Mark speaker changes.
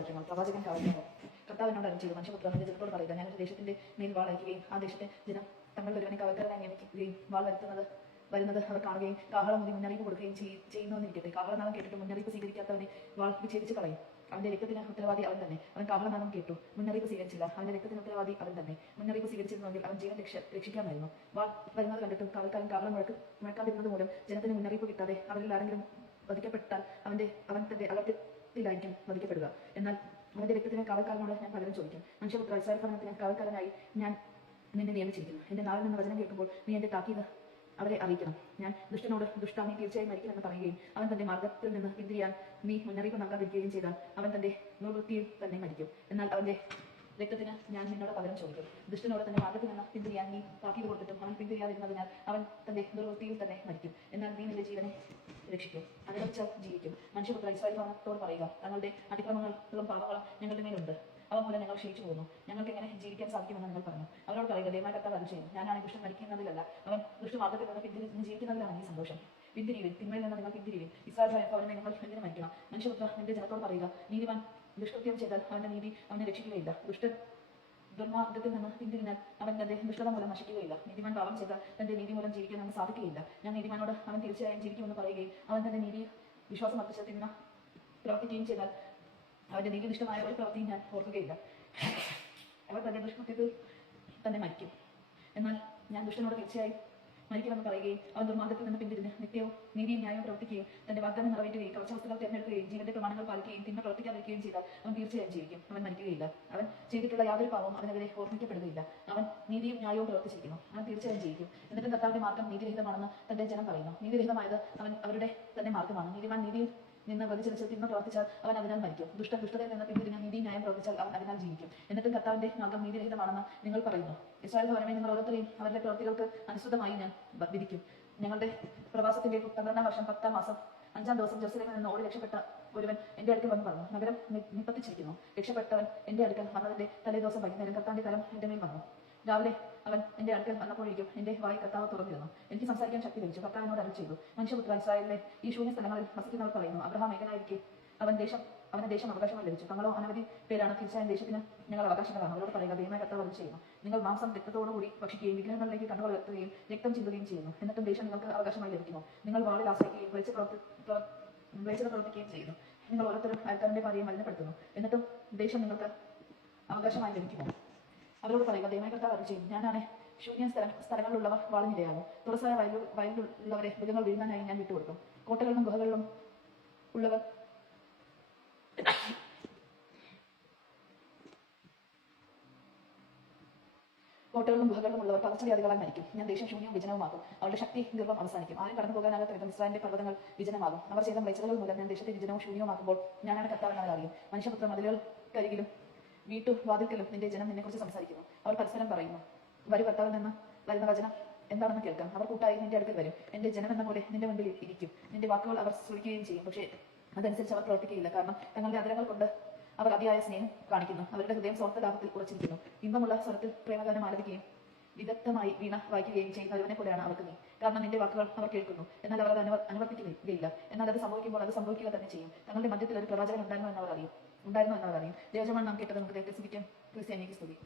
Speaker 1: കഥാപാത്രങ്ങൾ പ്രവാചകൻ പ്രവചനങ്ങൾ കർത്താവിനോട് അരുൾ ചെയ്തു മനുഷ്യപുത്ര ജനത്തോട് പറയുക ഞാനൊരു ദേശത്തിന്റെ മേൽ വാൾ അയക്കുകയും ആ ദേശത്തെ ജനം തങ്ങളുടെ ഒരുവനെ കവൽക്കാരനായി നിയമിക്കുകയും വാൾ വരുത്തുന്നത് വരുന്നത് അവർ കാണുകയും കാഹളം മുതി മുന്നറിയിപ്പ് കൊടുക്കുകയും ചെയ്- ചെയ്യുന്നുവെന്നിരിക്കട്ടെ. കാഹളനാളം കേട്ടിട്ട് മുന്നറിയിപ്പ് സ്വീകരിക്കാത്തവനെ വാൾ വിച്ഛേദിച്ച് കളയും. അവന്റെ രക്തത്തിന് ഉത്തരവാദി അവൻ തന്നെ. അവൻ കാഹളനാഥം കേട്ടു മുന്നറിയിപ്പ് സ്വീകരിച്ചില്ല. അവന്റെ രക്തത്തിന് ഉത്തരവാദി അവൻ തന്നെ. മുന്നറിയിപ്പ് സ്വീകരിച്ചിരുന്നെങ്കിൽ അവൻ ജീവൻ രക്ഷ രക്ഷിക്കാമായിരുന്നു. വാൾ വരുന്നത് കണ്ടിട്ടും കാവൽക്കാരൻ കാഹളം മുഴക്ക് മുഴക്കാതിരുന്നത് മൂലം ജനത്തിന് മുന്നറിയിപ്പ് കിട്ടാതെ അവരിൽ ആരെങ്കിലും വധിക്കപ്പെട്ടാൽ അവന്റെ അവൻ തന്റെ അകത്യത്തിലായിരിക്കും വധിക്കപ്പെടുക. എന്നാൽ അവന്റെ രക്തത്തിന് കാവൽക്കാരനോട് ഞാൻ പലരും ചോദിക്കും. മനുഷ്യപുത്ര ഇസ്രായേൽ ഭരണത്തിന് കാവൽക്കാരനായി ഞാൻ നിന്നെ നിയമിച്ചിരിക്കുന്നു. എന്റെ നാവിൽ നിന്ന് വചനം കേൾക്കുമ്പോൾ നീ എന്റെ താക്കീത് അവരെ അറിയിക്കണം. ഞാൻ ദുഷ്ടനോട് ദുഷ്ട നീ തീർച്ചയായും മരിക്കുമെന്ന് പറയുകയും അവൻ തന്റെ മാർഗത്തിൽ നിന്ന് പിന്തിരിയാൻ നീ മുന്നറിയിപ്പ് നൽകാതിരിക്കുകയും ചെയ്താൽ അവൻ തന്റെ ദുർവൃത്തിയിൽ തന്നെ മരിക്കും. എന്നാൽ അവന്റെ രക്തത്തിന് ഞാൻ നിന്നോട് പകരം ചോദിക്കും. ദുഷ്ടനോട് തന്റെ മാർഗത്തിൽ നിന്ന് പിന്തിരിയാൻ നീ താക്കീത് കൊടുത്തിട്ടും അവൻ പിന്തിരിയാതിരുന്നതിനാൽ അവൻ തന്റെ ദുർവൃത്തിയിൽ തന്നെ മരിക്കും. എന്നാൽ നീ നിന്റെ ജീവനെ രക്ഷിക്കും. അനുഭവിച്ചാൽ ജീവിക്കും. മനുഷ്യപുത്ര ഇസ്രായേൽ ഭവനത്തോട് പറയുക തങ്ങളുടെ അതിക്രമങ്ങളും പാപങ്ങളും ഞങ്ങളുടെ മേലുണ്ട്. അവ മൂലം ഞങ്ങൾ ക്ഷയിച്ചു പോകുന്നു. ഞങ്ങൾക്ക് എങ്ങനെ ജീവിക്കാൻ സാധിക്കുമെന്ന് നിങ്ങൾ പറഞ്ഞു. അവരോട് പറയുക ദൈവമായ കർത്താവ് അത് ചെയ്യും. ഞാനാണ് ദുഷ്ടം മരിക്കുന്നതിലല്ല. അവൻ ദുഷ്ടമാർഗത്തിൽ നിന്ന് പിന്തിരി ജീവിക്കുന്നതിലാണ് ഈ സന്തോഷം. പിന്തിരിവിൻ തിന്മയിൽ നിന്ന് നിങ്ങൾ പിന്തിരിവിൻ. ഇസ്രായേൽ ഭവനമേ നിങ്ങൾ എന്തിനു മരിക്കണം? മനുഷ്യപുത്ര എന്റെ ജനത്തോട് പറയുക നീതിമാൻ ദുഷ്കൃത്യം ചെയ്താൽ അവന്റെ നീതി അവനെ രക്ഷിക്കുകയില്ല. ദുഷ്ടൻ ദുർമാർഗത്തിൽ നിന്ന് പിന്തിരിഞ്ഞാൽ അവൻ അദ്ദേഹം ദുഷ്ടത മൂലം നശിക്കുകയില്ല. നീതിമാൻ പാപം ചെയ്ത തന്റെ നീതി മൂലം ജീവിക്കാൻ അവന് സാധിക്കുകയില്ല. ഞാൻ നീതിമാനോട് അവൻ തീർച്ചയായും ജീവിക്കുമെന്ന് പറയുകയും അവൻ തന്റെ നീതി വിശ്വാസം അർപ്പിച്ച തിന്മ പ്രവർത്തിക്കുകയും ചെയ്താൽ അവന്റെ നീതി ദുഷ്ടമായ ഒരു പ്രവൃത്തിയും ഞാൻ ഓർക്കുകയില്ല. അവർ തന്റെ ദുഷ്കൃത്യത്തിൽ തന്നെ മരിക്കും. എന്നാൽ ഞാൻ ദുഷ്ടനോട് തീർച്ചയായും മരിക്കുമെന്ന് പറയുകയും അവൻ ദുർമാർഗത്തിൽ നിന്ന് പിന്തിരിഞ്ഞ് നിത്യവും നീതിയും ന്യായവും പ്രവർത്തിക്കുകയും തന്റെ വാഗ്ദാനം നിറവേറ്റുകയും കവച വസ്തുക്കൾ തിരഞ്ഞെടുക്കുകയും ജീവന്റെ പ്രമാണങ്ങൾ പാലിക്കുകയും തിന്മ പ്രവർത്തിക്കാതിരിക്കുകയും ചെയ്താൽ അവൻ തീർച്ചയായും ജീവിക്കും. അവൻ മരിക്കുകയില്ല. അവൻ ചെയ്തിട്ടുള്ള യാതൊരു പാവവും അവനെതിരെ ഓർമ്മിക്കപ്പെടുകയില്ല. അവൻ നീതിയും ന്യായവും പ്രവർത്തിച്ചിരിക്കുന്നു. അവൻ തീർച്ചയായും ജീവിക്കും. എന്നിട്ട് കർത്താവിന്റെ മാർഗം നീതിരഹിതമാണെന്ന് തന്റെ ജനം പറയുന്നു. നീതിരഹിതമായത് അവൻ അവരുടെ തന്നെ മാർഗമാണ്. നീതിമാൻ നീതിയിൽ നിന്ന് വ്യതിചലിച്ച് തിന്മ പ്രവർത്തിച്ചാൽ അവൻ അതിനാൽ മരിക്കും. ദുഷ്ട ദുഷ്ടതയിൽ നിന്ന് പിന്തിരിഞ്ഞ് നീതി ന്യായം പ്രവർത്തിച്ചാൽ അവൻ അതിനാൽ ജീവിക്കും. എന്നിട്ടും കർത്താവിന്റെ മാർഗം നീതിരഹിതമാണെന്ന് നിങ്ങൾ പറയുന്നു. ഇസ്രായേൽ ഭവനമേ നിങ്ങൾ ഓരോരുത്തരെയും അവരുടെ പ്രവൃത്തികൾക്ക് അനുസൃതമായി ഞാൻ വിധിക്കും. ഞങ്ങളുടെ പ്രവാസത്തിന്റെ പന്ത്രണ്ടാം വർഷം പത്താം മാസം അഞ്ചാം ദിവസം ജെറുസലേമിൽ നിന്ന് ഓടി രക്ഷപ്പെട്ട ഒരുവൻ എന്റെ അടുക്കൽ വന്ന് പറഞ്ഞു. നഗരം നിപ്പത്തിച്ചിരിക്കുന്നു. രക്ഷപ്പെട്ടവൻ എന്റെ അടുക്കൽ വന്നതിന്റെ തലേ ദിവസം വൈകുന്നേരം കർത്താവിന്റെ കരം എന്റെ മേൽ വന്നു. രാവിലെ അവൻ എന്റെ അടുക്കൽ വന്നപ്പോഴേക്കും എന്റെ വായി കർത്താവ് തുറന്നിരുന്നു. എനിക്ക് സംസാരിക്കാൻ ശക്തി ലഭിച്ചു. കർത്താവിനോട് അറിയിച്ചു ചെയ്തു. മനുഷ്യപുത്ര ഇസ്രായേലിലെ ഈ ശൂന്യ സ്ഥലങ്ങളിൽ വസിക്കുന്നവർ പറയുന്നു അബ്രഹാം ഏകനായിരിക്കെ. അവൻ ദേശം അവന് ദേശം അവകാശമായി ലഭിച്ചു. തങ്ങളോ അനവധി പേരാണ് തീർച്ചയായും ദേശത്തിന് ഞങ്ങൾ അവകാശങ്ങളാണ് അവരോട് പറയുക ദൈവമായ കർത്താവ് അത് ചെയ്യുന്നു. നിങ്ങൾ മാംസം രക്തത്തോടുകൂടി ഭക്ഷിക്കുകയും വിഗ്രഹങ്ങളിലേക്ക് കണ്ണുകൾ ഉയർത്തുകയും രക്തം ചിന്തുകയും ചെയ്യുന്നു. എന്നിട്ടും ദേശം നിങ്ങൾക്ക് അവകാശമായി ലഭിക്കുമോ? നിങ്ങൾ വാളിൽ ആശ്രയിക്കുകയും വെച്ച് പ്രവർത്തി പ്രവർ- മ്ലേച്ഛത പ്രവർത്തിക്കുകയും ചെയ്യുന്നു. നിങ്ങൾ ഓരോരുത്തരും അയൽക്കാരന്റെ ഭാര്യയെ മലിനപ്പെടുത്തുന്നു. എന്നിട്ടും ദേശം നിങ്ങൾക്ക് അവകാശമായി ലഭിക്കുമോ? അവരോട് പറയുക ദൈവമായ കർത്താവ് അത് ചെയ്യും ഞാനാണ് ശൂന്യ സ്ഥലം സ്ഥലങ്ങളിലുള്ളവർ വാളിനിരയാകും തുറസായ വയലു വയലുള്ളവരെ മൃഗങ്ങൾ വീഴുവാനായി ഞാൻ വിട്ടുകൊടുക്കും. കോട്ടകളിലും ഗുഹകളിലും ഉള്ളവർ ഗുഹകളിലും ഉള്ളവർ പകർച്ചവ്യാധികളാൽ മരിക്കും. ഞാൻ ദേശം ശൂന്യവും വിജനവുമാകും. അവരുടെ ശക്തി ഗർവം അവസാനിക്കും. ആരും കടന്നു പോകാനാകാത്ത വിധം ഇസ്രായേലിന്റെ പർവതങ്ങൾ വിജനമാകും. അവർ ചെയ്ത മ്ലേച്ഛതകൾ മൂലം ഞാൻ ദേശത്തെ വിജനവും ശൂന്യവുമാക്കുമ്പോൾ ഞാനാണ് കർത്താവെന്ന് അവർ അറിയും. മനുഷ്യപുത്ര മതിലുകൾക്കരികിലും വീട്ടു വാതിൽക്കലും നിന്റെ ജനം നിന്നെക്കുറിച്ച് സംസാരിക്കുന്നു. അവർ പരസ്പരം പറയുന്നു വരു കർത്താവിൽ നിന്ന് വരുന്ന വചനം എന്താണെന്ന് കേൾക്കാം. അവർ കൂട്ടായി നിന്റെ അടുക്കൽ വരും. എന്റെ ജനം എന്ന പോലെ നിന്റെ മുമ്പിൽ ഇരിക്കും. നിന്റെ വാക്കുകൾ അവർ ശ്രമിക്കുകയും ചെയ്യും. പക്ഷേ അതനുസരിച്ച് അവർ പ്രവർത്തിക്കുകയില്ല. കാരണം തങ്ങളുടെ അതിരങ്ങൾ കൊണ്ട് അവർ അതിയായ സ്നേഹം കാണിക്കുന്നു. അവരുടെ ഹൃദയം സ്വാർത്ഥ ലാഭത്തിൽ ഉറച്ചിരിക്കുന്നു. ഇമ്പമുള്ള സ്വരത്തിൽ പ്രേമഗാനം ആലപിക്കുകയും വിദഗ്ധമായി വീണ വായിക്കുകയും ചെയ്യുന്ന ഒരുവനെ പോലെയാണ് അവർക്ക് നീ. കാരണം നിന്റെ വാക്കുകൾ അവർ കേൾക്കുന്നു. എന്നാൽ അവർ അത് അനുവ- അനുവർത്തിക്കുകയില്ല. എന്നാൽ അത് സംഭവിക്കുമ്പോൾ അത് സംഭവിക്കുക തന്നെ ചെയ്യും. തങ്ങളുടെ മധ്യത്തിൽ ഒരു പ്രവാചകൻ ഉണ്ടായിരുന്നു എന്നവർ അറിയും. ഉണ്ടായിരുന്നു എന്നവർ അറിയും. ദേവജമാണ് നാം കേട്ടത് നമുക്ക് ക്രിസ്ത്യാനിക്ക് സ്തുതി.